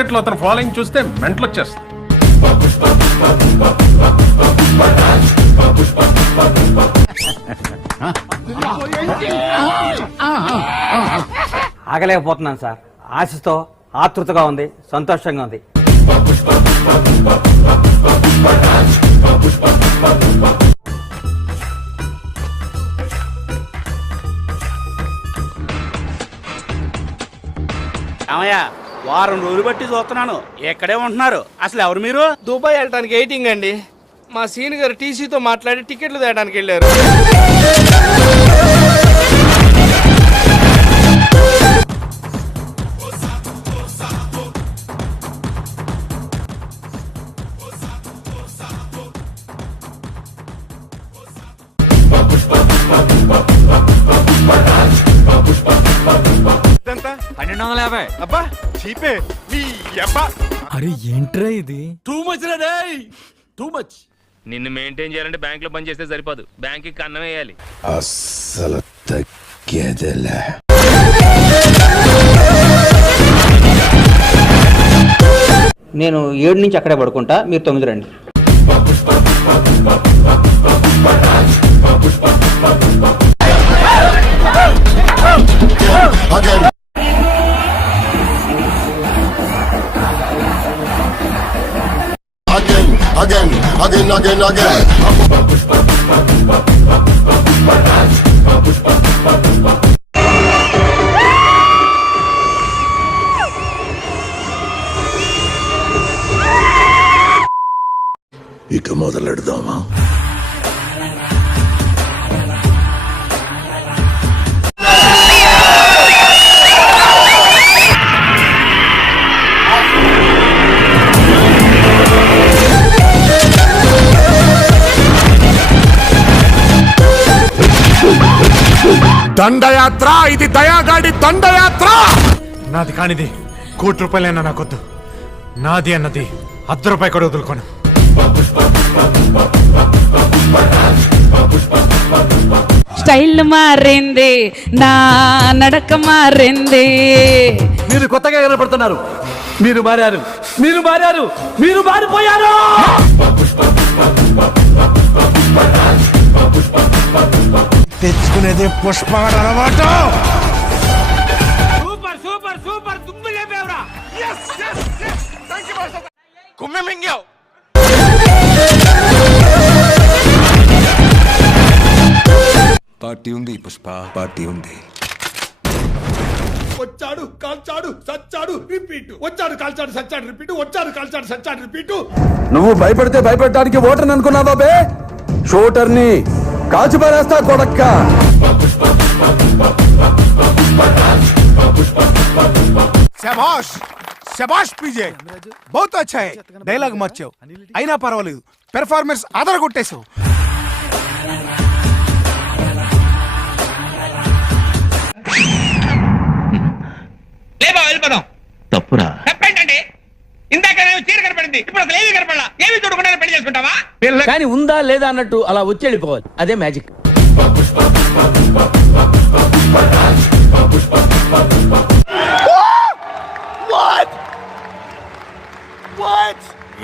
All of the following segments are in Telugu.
మార్కెట్లో అతను ఫాలోయింగ్ చూస్తే మెంటల్ వచ్చేస్తుంది. ఆగలేకపోతున్నాను సార్. ఆశతో ఆతృతగా ఉంది, సంతోషంగా ఉంది. ఏమయ్య, వారం రోజులు బట్టి చూస్తున్నాను, ఎక్కడే ఉంటున్నారు? అసలు ఎవరు మీరు? దుబాయ్ వెళ్ళడానికి వెయిటింగ్ అండి. మా సీన్ గారు టీసీతో మాట్లాడి టికెట్లు తేయడానికి వెళ్ళారు. ఎంత? 1250. అబ్బా చీపే మీ అబ్బా. అరే ఏంట్రా ఇది? టూ మచ్ రా డేయ్, టూ మచ్. నిన్ను మెయింటైన్ చేయాలంటే బ్యాంక్ లో పని చేస్తే సరిపోదు, బ్యాంక్ కి కన్నం వేయాలి. అస్సలు తగ్గేదేలే. నేను 7 నుంచి అక్కడే పడుకుంటా, మీరు 9 రండి. Again. ఇక మొదలెడదామా? దండయాత్ర, ఇది దయాగాడి దండయాత్ర. నాది కానిది ₹1,00,00,000 నాకొద్దు. నాది అన్నది ₹10 కూడా వదులుకోను. స్టైల్ మారింది, నా నడక మారింది. మీరు కొత్తగా కనపడుతున్నారు. మీరు మారారు, మీరు మారారు, మీరు మారిపోయారు. తెచ్చుకునేదే పుష్పగాడు అలవాటు. సూపర్ సూపర్ సూపర్, దుమ్ము లేపేవరా. కుమ్మె మింగావ్. పార్టీ ఉంది పుష్ప, పార్టీ ఉంది. వచ్చాడు కాల్చాడు సచ్చాడు రిపీట్, వచ్చాడు కాల్చాడు సచ్చాడు రిపీట్, వచ్చాడు కాల్చాడు సచ్చాడు రిపీట్. నువ్వు భయపడితే భయపెట్టడానికి ఓటర్ అనుకున్నావా బే? షూటర్ని కాల్చి పారేస్తా కొడక్క. శభాష్ శభాష్ పీజే, బహుత్ అచ్చా హై. డైలాగ్ మార్చావు అయినా పర్వాలేదు, పెర్ఫార్మెన్స్ ఆధార కొట్టేశావు. లేబా వెళ్ళిపోదాం. తప్పురా. తప్పేంటండి? ఇందాక చీర కనపడింది, ఇప్పుడు అసలు ఏమీ కనపడలా. ఏమి చూడకుండా పెళ్లి చేసుకుంటావా? కానీ ఉందా లేదా అన్నట్టు అలా వచ్చి వెళ్ళిపోవాలి, అదే మ్యాజిక్.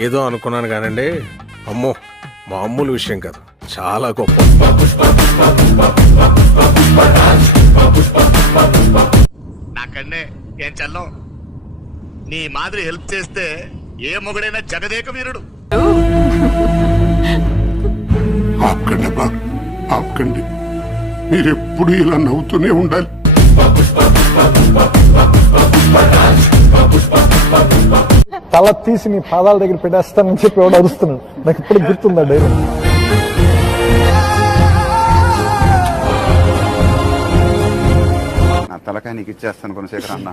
ఏదో అనుకున్నాను కానండి, అమ్మో మామూలు విషయం కాదు, చాలా గొప్ప. నాకన్నే ఏం చల్లం, నీ మాదిరి హెల్ప్ చేస్తే ఏ మొగుడైనా జగదేక వీరుడు. ఆపకండి, మీరెప్పుడు ఇలా నవ్వుతూనే ఉండాలి. తల తీసి నీ పాదాల దగ్గర పెట్టేస్తానని చెప్పి ఎవడు అరుస్తున్నాడు. నాకు ఇప్పుడు గుర్తుందా డైలాగ్? నా తలకాయ నీకు ఇచ్చేస్తాను కొనశేఖర్ అన్న.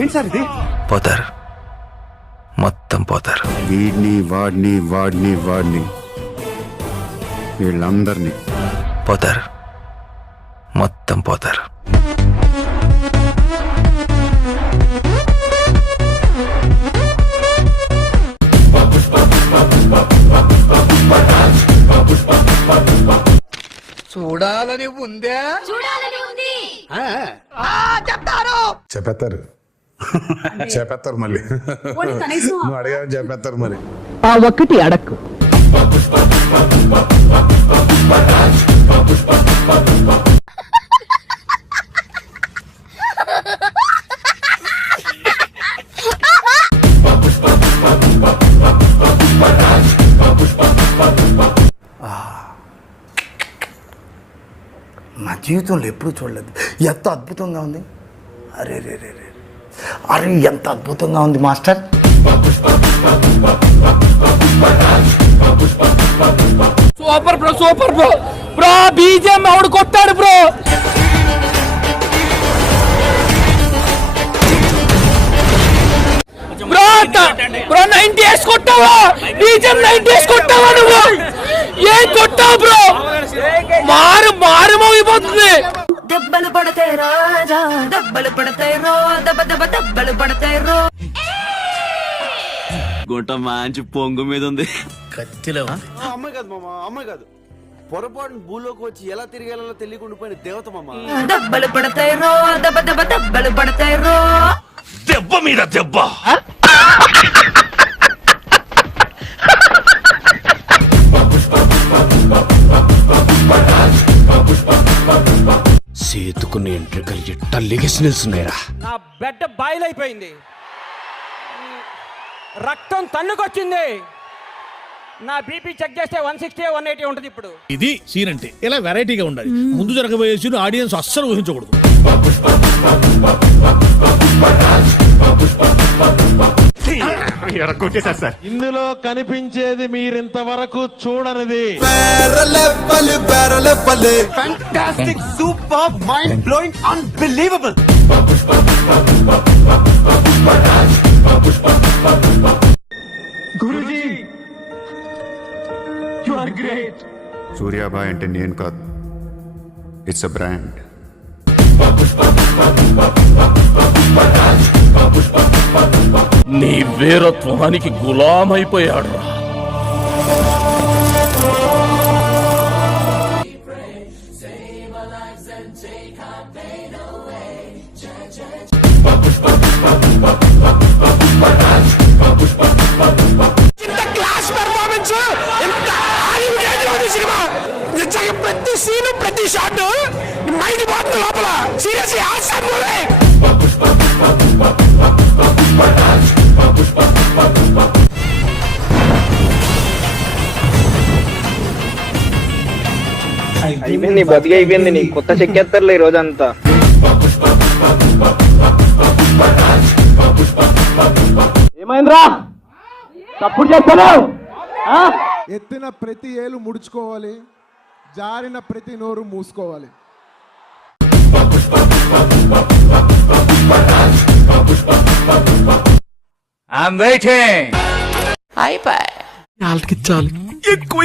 ఏంటి సార్ ఇది? పోతారు, మొత్తం పోతారు. వాడిని వీళ్ళందరినీ పోతారు, మొత్తం పోతారు. పుష్ప చెప్పేస్తారు చెప్పేస్తారు మళ్ళీ నువ్వు అడిగావని చెప్పేస్తారు మరి. ఆ ఒక్కటి అడక్కు. నా జీవితంలో ఎప్పుడూ చూడలేదు. ఎంత అద్భుతంగా ఉంది. అరే రే రే రే అరే ఎంత అద్భుతంగా ఉంది master. Super bro, super bro. Bro BJM ఆవిడ కొట్టాడు బ్రో. బ్రో బ్రో 90 వేసి కొట్టావా? బీజేఎం 90 వేసి కొట్టావా నువ్వు? ఏం కొట్టావు బ్రో? మారు మారు మోగిపోతుంది. దెబ్బలు పడతాయి రాజా, దెబ్బలు పడతాయి రో, దెబ్బ దెబ్బ దెబ్బలు పడతాయి రో. గుంట మంచి పొంగు మీద ఉంది. అమ్మాయి కాదు మామ, అమ్మాయి కాదు. పొరపాటున భూలోకి వచ్చి ఎలా తిరిగేలా తెలియకుండా పోయిన దేవత మామ. దెబ్బలు పడతాయి రో, దెబ్బ దెబ్బ దెబ్బలు పడతాయి రో. దెబ్బ మీద దెబ్బ. సేతుకున్న ఎంట్రికలు ఎట్ట లెగిసి నిల్చున్నాయిరా. నా బెడ్ బాయిల్ అయిపోయింది, రక్తం తన్నుకొచ్చింది. నా బీపీ చెక్ చేస్తే 160 180 ఉంటుంది ఇప్పుడు. ఇది సీన్ అంటే ఇలా వెరైటీగా ఉండాలి. ముందు జరగబోయే సీన్ ఆడియన్స్ అస్సలు ఊహించకూడదు. ఇందులో కనిపించేది మీరింతవరకు చూడనిది. సూర్యాబాయ్ అంటే నేను కాదు, ఇట్స్ అ బ్రాండ్. నీ వీరత్వానికి గులామైపోయాడు రా. ప్రతి సీను ప్రతి షాట్ మైండ్ పోతుంది లోపల. Seriously awesome movie. అయిపోయింది, బతికి అయిపోయింది. నీ కొత్త చెక్కేస్తారులే ఈ రోజంతా. ఏమైందిరా? తప్పుడు చేస్తాను. ఎత్తిన ప్రతి ఏలు ముడుచుకోవాలి, జారిన ప్రతి నోరు మూసుకోవాలి. I'm waiting. అయిపోయి. ఎక్కువ